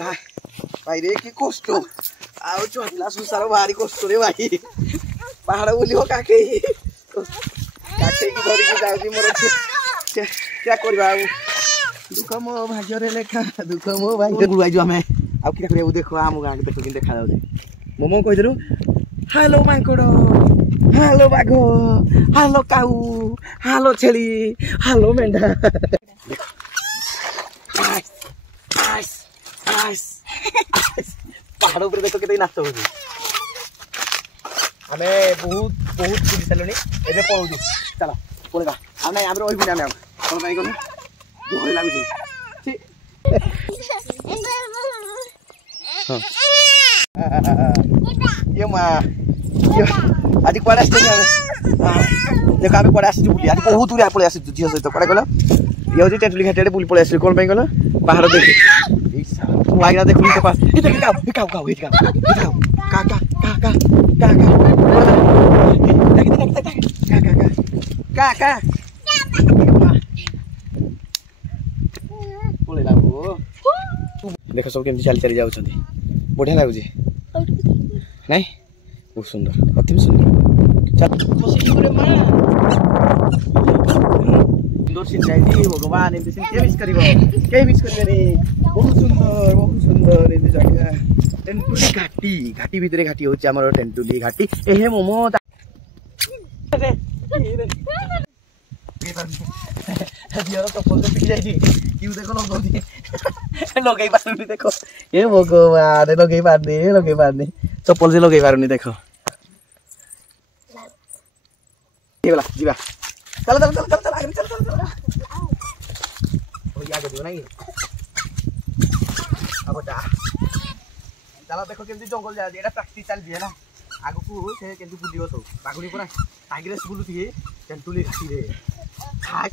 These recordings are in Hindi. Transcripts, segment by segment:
भाई रे कि कष्ट आउ चढ़ला सुसार भारी कष्ट रे भाई पहाड़ बुलियो काके काके की धरी के जाउची मोर क्या करबा दुख मो भाग्य रे लेखा दुख मो भाग्य बुआई जो हमें आउ कि करे देखो आम गां देखो कि देखा जाउची मोमो कहि दरु हेलो मांकोड़ हेलो बाघ हेलो काऊ हेलो छेली हेलो मेंढा पहाड़ ऊपर देखो केते नाच होची हमें बहुत बहुत बुझी सालनी एबे पळू चला पळेगा आ नाही आम रही बिना कोन काई कोन भय लागुची छी ये मा आज कोडा आछे देखो आमे कोडा आछे बुली आज बहुत दूर पळे आछे झियो सहित कोडा गलो ये होची टेंटुली घाटे बुली पळे आछे कोन पई गलो पहाड़ देख वाइरा देखो के पास इधर का का का का का बोले लागो देखो सब केमती चली चली जाउछंती बढ़िया लागुची नहीं बहुत सुंदर अति सुंदर चल खुशी रे मां सुंदर सीन जाई भगवान एमती सीन के मिस करिबो रे बहुत सुंदर एमती जगह टेंटुली घाटी भितरे घाटी होची हमर टेंटुली घाटी एहे मोमो रे दियर तो फोन तो पिक जाई क्यों देखो लगई पारुनी देखो ए भगवान लगई पारनी चप्पल से लगई पारुनी देखो ये वाला जीवा चल आगे चल ओ या गयो नहीं अब ता चला देखो केमती जंगल जा एटा प्रैक्टिस चल दिए ना आगो को से केमती बुलियो सब बागुनी पुरा टाइग्रेस बुलुथि टेंटुली घाटी रे हाय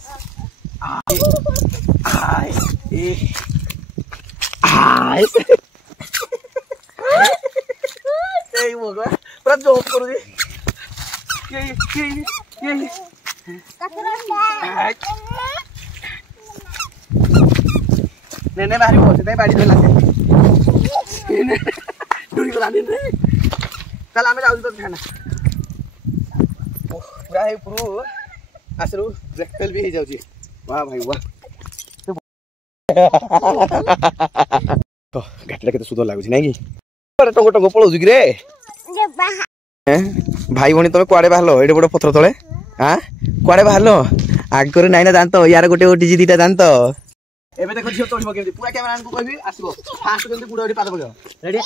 हाय ए हाय ए मोगा पूरा जोक करू दे ये नेने बाहरी हो से बाड़ी धला से डुरी गला दिन रे चल आमे जाउ तो खाना पूरा है पुरु आसरु ब्रेकफेल भी हो जाउची वाह भाई वाह तो घाटला केते सुंदर लागुची नै की अरे टंगो पळौजु कि रे भाई भणी तमे कुआडे बाहलो एडे बड़ पत्थर तळे हां कुआडे बाहलो आग करे नाइना जानत यार गोटे ओटी दीटा जानत एबे देखो झियो तोड़िबो केमती पूरा कैमरा को कहबी आसीबो फास्ट केमती गुडा पाद पगो रेडी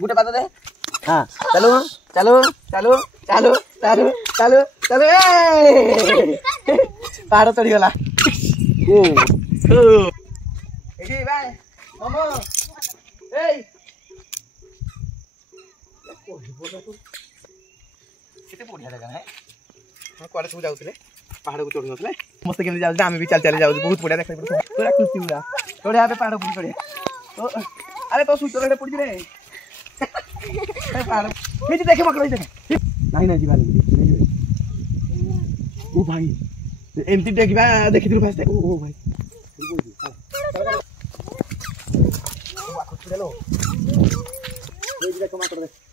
गुटे पाद दे हां चलो ए पाड़ चढ़ी गला ओ एडी बाय ममो ए केते बढ़िया जगह है हम कोडे सब जाउतले पहाड़ को चढ़ नथले मस्त केमती जाउ आमे भी चल जाउ बहुत बढ़िया देखै पूरा खुशी हुआ तोड़े आबे पहाड़ पर चढ़े तो अरे तो सुतो रे पड़ रे पहाड़ हे देखे मकड़ देखे नहीं जीवा ओ भाई एमती देखिबा देखिथिलु फास्ट ओ भाई चलो ये देखो मकड़